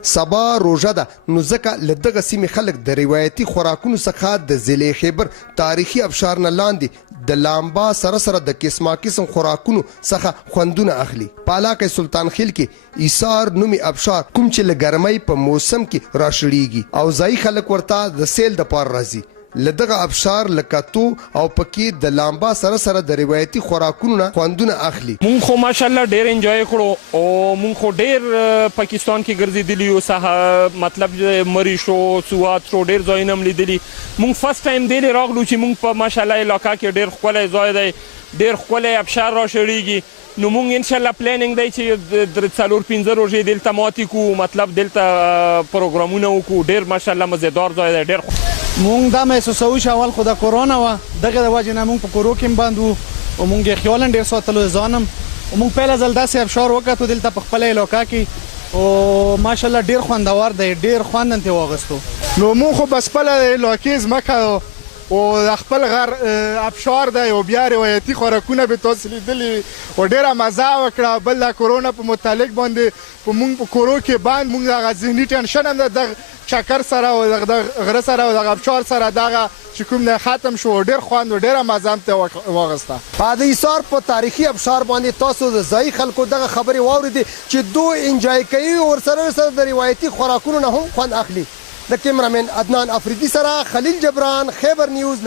سبا روژه ده نو ځکه له دغه سیمې خلک د روایتي خوراکونو څخه د ضلع خیبر تاریخي ابشار نه لاندې د لامبا سره د قسمه قسم خوراکونو څخه خوندونه اخلي. په علاقه سلطان خیل کې ایثار نومي ابشار کوم چې له ګرمۍ په موسم کې راشړیږي او ځایي خلک ورته د سیل د پاره راځي. لدغه ابشار لکاتو او پکې د لامبا سره د روایتي خوراکونو نه خوندونه اخلي. مونږ خو ماشاءالله ډېر انجوای کړو او مونږ خو ډېر پاکستان کې ګرځېدلی یو ساحه مطلب مری شو سوات شو ډېر ځایونه هم لیدلي. مونږ فرست ټایم دې راغلو چې مونږ په ماشاءالله علاقه کې ډېر ښکلی ځای دی ډېر ښکلی ابشار راشړېږي. نو مونږ انشاءالله پلانینګ دی چې د 4-5 روژې دلته ماتې کړو مطلب دلته پروګرامونه وکړو. ډېر ماشاءالله مزیدار ځای دی ډېر مونږ دا محسوسوو چې اول خو د کورونا وه دغه د وجې نه مونږ په کورو کې هم بند وو او مونږ یې خیال هم ډېر ساتلو ځان هم او مونږ پیله ځل داسې ابشار وکتو دلته په خپله علاقه کې او ماشاءالله ډېر خوندور دی ډېر خوند هم ترې واخیستو. نو مونږ خو بس خپله د علاقې ځمکه او د خپل غر ابشار دی او بیا روایتي خوراکونه به تاسو لیدلي او ډېره مزه وکړه. بل د کورونا په متعلق باندې په مونږ په کورو کې بند مونږ دغه ذهني ټینشن هم د چکر سره او د غره سره او د ابشار سره دغه چې کوم نه ختم شو ډېر خوند او ډېره مزه هم ته واخیسته. په د ایثار په تاریخي ابشار باندې تاسو د ځایي خلکو دغه خبرې واورېدې چې دوی انجوای کوي او ورسره د روایتي خوراکونو نه هم خوند اخلي. د کیمرامین عدنان افریدي سره خلیل جبران، خیبر نیوز.